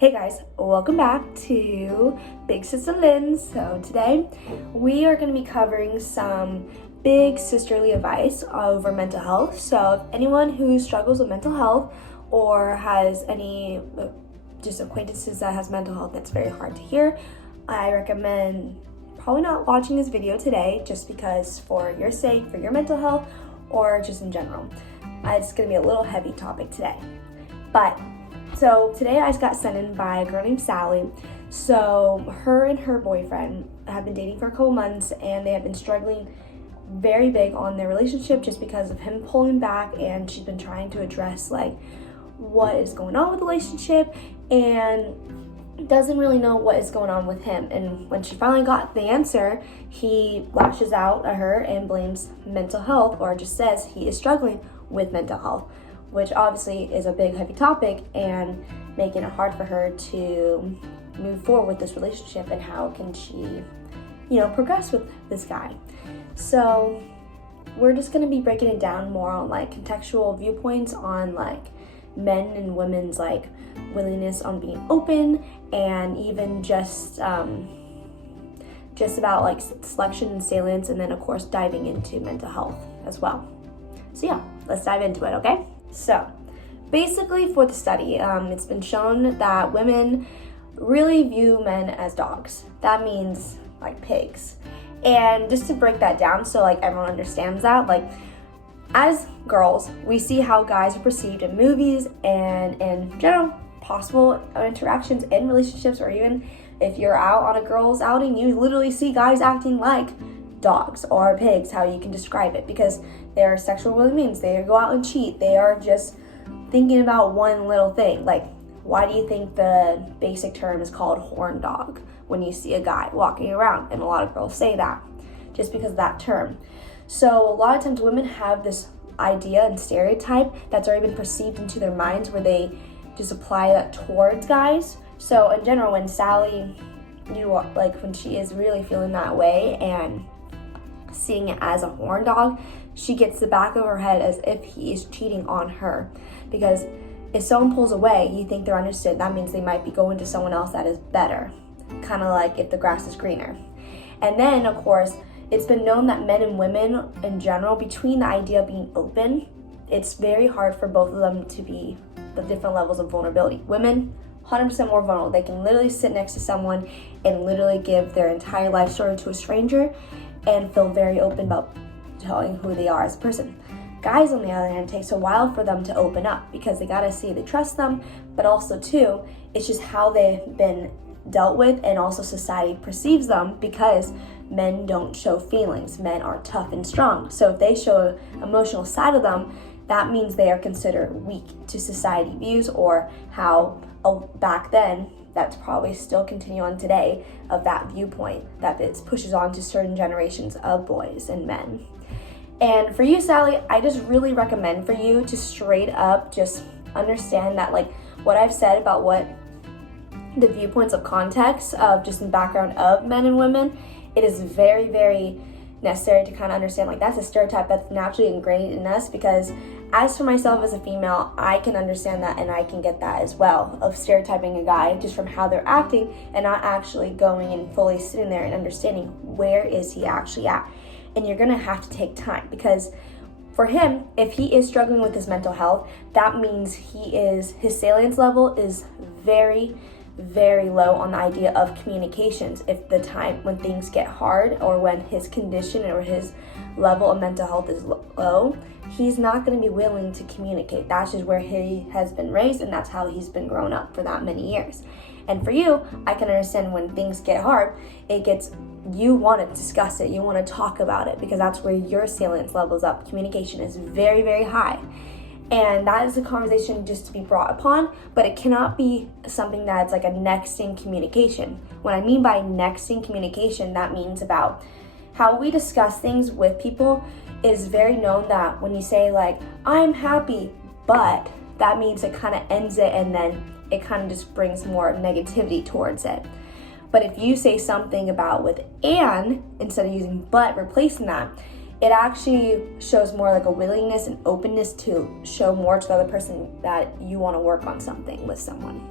Hey guys, welcome back to Big Sister Linds. So today we are going to be covering some big sisterly advice over mental health. So if anyone who struggles with mental health or has any just acquaintances that has mental health that's very hard to hear, I recommend probably not watching this video today just because for your sake, for your mental health, or just in general. It's going to be a little heavy topic today. So today I just got sent in by a girl named Sally. So her and her boyfriend have been dating for a couple months and they have been struggling very big on their relationship just because of him pulling back, and she's been trying to address like what is going on with the relationship and doesn't really know what is going on with him. And when she finally got the answer, he lashes out at her and blames mental health, or just says he is struggling with mental health, which obviously is a big heavy topic and making it hard for her to move forward with this relationship and how can she, progress with this guy. So we're just going to be breaking it down more on like contextual viewpoints on like men and women's like willingness on being open, and even just about like selection and salience, and then of course diving into mental health as well. So yeah, let's dive into it, okay? So basically for the study, it's been shown that women really view men as dogs. That means like pigs. And just to break that down so like everyone understands that, like as girls, we see how guys are perceived in movies and in general possible interactions in relationships, or even if you're out on a girls' outing, you literally see guys acting like dogs or pigs, how you can describe it, because they're sexual willing beings. They go out and cheat. They are just thinking about one little thing. Like, why do you think the basic term is called horn dog when you see a guy walking around? And a lot of girls say that just because of that term. So a lot of times women have this idea and stereotype that's already been perceived into their minds where they just apply that towards guys. So in general, when Sally, when she is really feeling that way and seeing it as a horn dog, she gets the back of her head as if he is cheating on her. Because if someone pulls away, you think they're understood. That means they might be going to someone else that is better. Kind of like if the grass is greener. And then, of course, it's been known that men and women in general, between the idea of being open, it's very hard for both of them to be the different levels of vulnerability. Women, 100% more vulnerable. They can literally sit next to someone and literally give their entire life story to a stranger and feel very open about telling who they are as a person. Guys, on the other hand, it takes a while for them to open up because they gotta see they trust them, but also too, it's just how they've been dealt with and also society perceives them, because men don't show feelings. Men are tough and strong. So if they show an emotional side of them, that means they are considered weak to society views, or how back then, that's probably still continue on today, of that viewpoint that it pushes on to certain generations of boys and men. And for you, Sally, I just really recommend for you to straight up just understand that like what I've said about what the viewpoints of context of just in background of men and women, it is very, very necessary to kind of understand like that's a stereotype that's naturally ingrained in us, because as for myself as a female, I can understand that and I can get that as well, of stereotyping a guy just from how they're acting and not actually going and fully sitting there and understanding where is he actually at. And you're gonna have to take time, because for him, if he is struggling with his mental health, that means his salience level is very, very low on the idea of communications. If the time when things get hard, or when his condition or his level of mental health is low, he's not going to be willing to communicate. That's just where he has been raised, and that's how he's been grown up for that many years. And for you, I can understand when things get hard, you want to discuss it, you want to talk about it, because that's where your salience level's up. Communication is very, very high. And that is a conversation just to be brought upon, but it cannot be something that's like a nexting communication. What I mean by nexting communication, that means about how we discuss things with people. Is very known that when you say like, I'm happy, but that means it kind of ends it, and then it kind of just brings more negativity towards it. But if you say something about with and instead of using but, replacing that, it actually shows more like a willingness and openness to show more to the other person that you want to work on something with someone.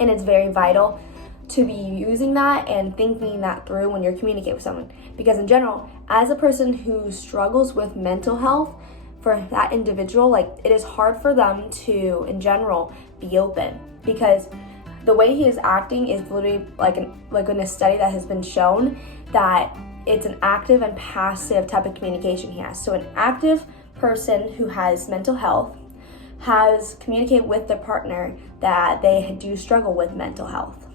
And it's very vital to be using that and thinking that through when you're communicating with someone. Because in general, as a person who struggles with mental health, for that individual, like, it is hard for them to, in general, be open, because the way he is acting is literally like in a study that has been shown that it's an active and passive type of communication he has. So an active person who has mental health has communicated with their partner that they do struggle with mental health.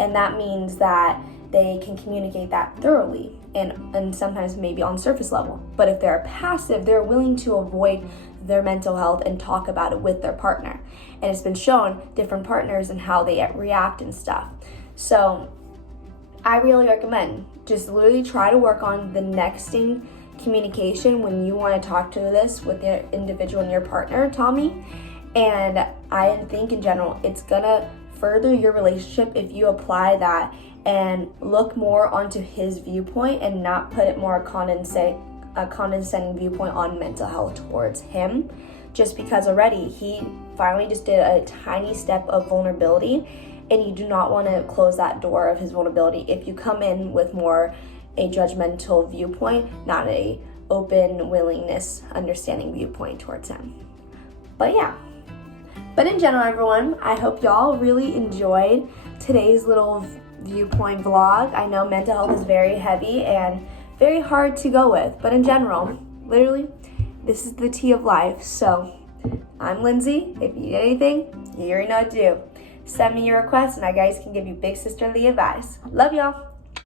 And that means that they can communicate that thoroughly and sometimes maybe on surface level. But if they're passive, they're willing to avoid their mental health and talk about it with their partner. And it's been shown different partners and how they react and stuff. So I really recommend just literally try to work on the nexting communication when you want to talk to this with the individual and your partner, Tommy. And I think in general, it's gonna further your relationship if you apply that and look more onto his viewpoint and not put it more a condescending viewpoint on mental health towards him, just because already he finally just did a tiny step of vulnerability, and you do not want to close that door of his vulnerability if you come in with more a judgmental viewpoint, not a open willingness, understanding viewpoint towards him. But in general, everyone, I hope y'all really enjoyed today's little viewpoint vlog. I know mental health is very heavy and very hard to go with, but in general, literally, this is the tea of life. So I'm Lindsay. If you need anything, you already know what to do. Send me your requests and I guys can give you big sisterly advice. Love y'all.